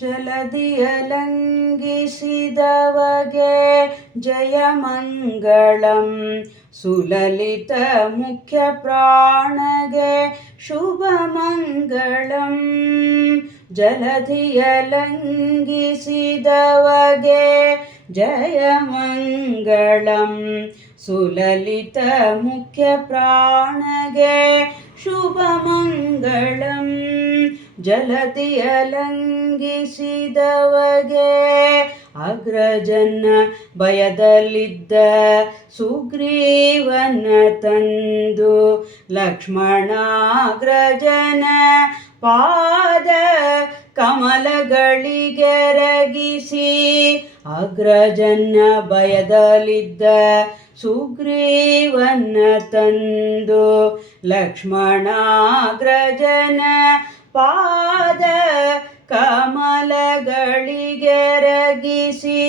ಜಲಧಿಯಲಂಘಿಸಿದವಗೆ ಜಯಮಂಗಳಂ. ಸುಲಲಿತ ಮುಖ್ಯ ಪ್ರಾಣಗೆ ಶುಭಮಂಗಳಂ. ಜಲಧಿಯಲಂಘಿಸಿದವಗೆ ಜಯಮಂಗಳಂ. ಸುಲಲಿತ ಮುಖ್ಯ ಪ್ರಾಣಗೆ ಶುಭಮಂಗಳಂ. ಜಲಧಿಯಲಂಘಿಸಿದವಗೆ ಅಗ್ರಜನ ಭಯದಲ್ಲಿದ್ದ ಸುಗ್ರೀವನ ತಂದು ಲಕ್ಷ್ಮಣಾಗ್ರಜನ ಪಾದ ಕಮಲಗಳಿಗೆರಗಿಸಿ. ಅಗ್ರಜನ ಭಯದಲ್ಲಿದ್ದ ಸುಗ್ರೀವನ ತಂದು ಲಕ್ಷ್ಮಣಾಗ್ರಜನ ಪಾದ ಕಮಲಗಳಿಗೆರಗಿಸಿ.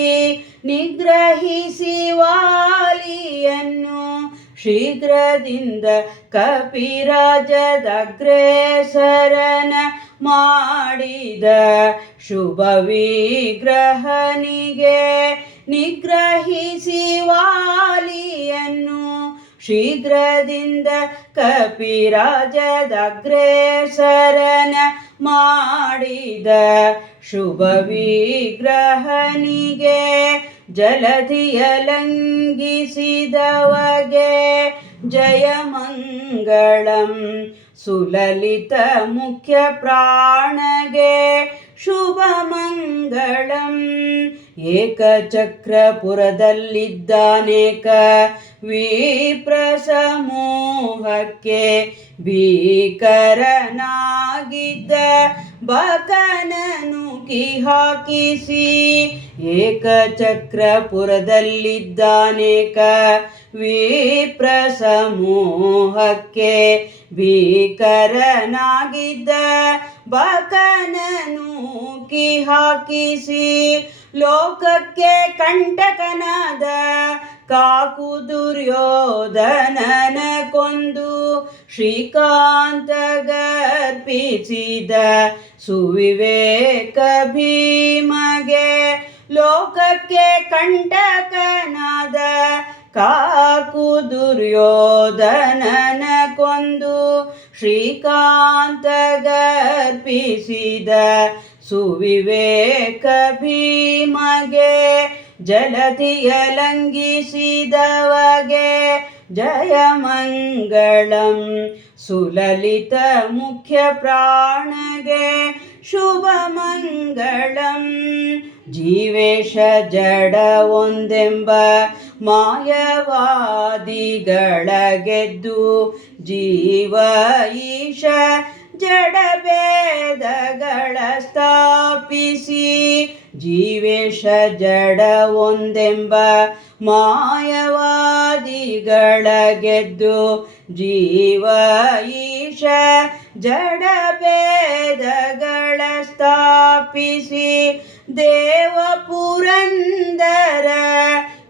ನಿಗ್ರಹಿಸಿ ವಾಲಿಯನ್ನು ಶೀಘ್ರದಿಂದ ಕಪಿರಾಜದಗ್ರೇಸರನ ಮಾಡಿದ ಶುಭ ವಿಗ್ರಹನಿಗೆ. ನಿಗ್ರಹಿಸಿ ವಾಲಿಯನ್ನು ಶೀಘ್ರದಿಂದ ಕಪಿರಾಜದಗ್ರೇಸರನ ಮಾಡಿದ ಶುಭ ವಿಗ್ರಹನಿಗೆ. ಜಲಧಿಯಲಂಘಿಸಿದವಗೆ ಜಯಮಂಗಳಂ. ಸುಲಲಿತ ಮುಖ್ಯ ಪ್ರಾಣಗೆ ಶುಭಮಂಗಳಂ. ಏಕಚಕ್ರಪುರದಲ್ಲಿದ್ದಾನೇಕ ವಿಪ್ರ ಸಮೂಹಕ್ಕೆ ಭೀಕರನಾಗಿದ್ದ ಬಕನನು ಕಿಹಾಕಿಸಿ. ಏಕಚಕ್ರಪುರದಲ್ಲಿದ್ದಾನೇಕ ವಿಪ್ರ ಸಮೂಹಕ್ಕೆ ಭೀಕರನಾಗಿದ್ದ ಬಕನನು ಕಿಹಾಕಿಸಿ. ಲೋಕಕ್ಕೆ ಕಂಟಕನಾದ ಕಾಕು ದುರ್ಯೋಧನನ ಕೊಂದು ಶ್ರೀಕಾಂತ ಗರ್ಪಿಸಿದ ಸುವಿವೇಕ ಭೀಮಗೆ. ಲೋಕಕ್ಕೆ ಕಂಟಕನಾದ ಕಾಕು ದುರ್ಯೋಧನನ ಕೊಂದು ಶ್ರೀಕಾಂತ ಗರ್ಪಿಸಿದ ಸುವಿವೇಕ ಭೀಮಗೆ. ಜಲಧಿಯಲಂಘಿಸಿದವಗೆ ಜಯಮಂಗಳಂ. ಸುಲಲಿತ ಮುಖ್ಯ ಪ್ರಾಣಗೆ ಶುಭಮಂಗಳಂ. ಜೀವೇಶ ಜಡ ಒಂದೆಂಬ ಮಾಯವಾದಿಗಳ ಗೆದ್ದು ಜೀವ ಈಶ ಜಡಭೇದಗಳ ಸ್ಥಾಪಿಸಿ. ಜೀವೇಶ ಜಡ ಒಂದೆಂಬ ಮಾಯವಾದಿಗಳ ಗೆದ್ದು ಜೀವ ಈಶ ಜಡಭೇದಗಳ ಸ್ಥಾಪಿಸಿ. ದೇವ ಪುರಂದರ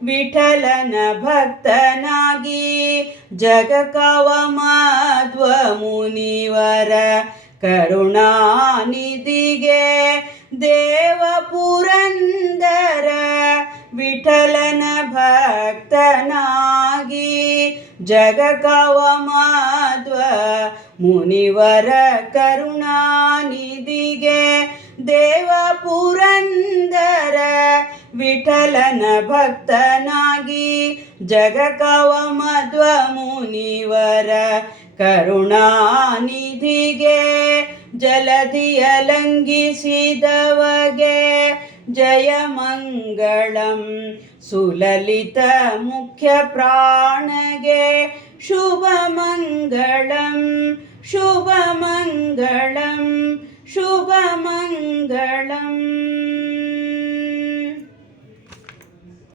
ವಿಠಲನ ಭಕ್ತನಾಗಿ ಜಗಕವ ಮಧ್ವ ಮುನಿವರ ಕರುಣಾನಿಧಿಗೆ. ದೇವ ಪುರಂದರ ವಿಠಲನ ಭಕ್ತನಾಗಿ ಜಗಕವ ಮಧ್ವ ಮುನಿವರ ಕರುಣಾನಿಧಿಗೆ. ದೇವ ಪುರಂದರ ವಿಠಲನ ಭಕ್ತನಾಗಿ ಜಗಕವ ಮಧ್ವ ಮುನಿವರ ಕರುಣಾನಿಧಿಗೆ. ಜಲಧಿಯಲಂಘಿಸಿದವಗೆ ಜಯಮಂಗಳಂ. ಸುಲಲಿತ ಮುಖ್ಯ ಪ್ರಾಣಗೆ ಶುಭಮಂಗಳಂ. ಶುಭಮಂಗಳಂ. ಶುಭಮಂಗಳಂ.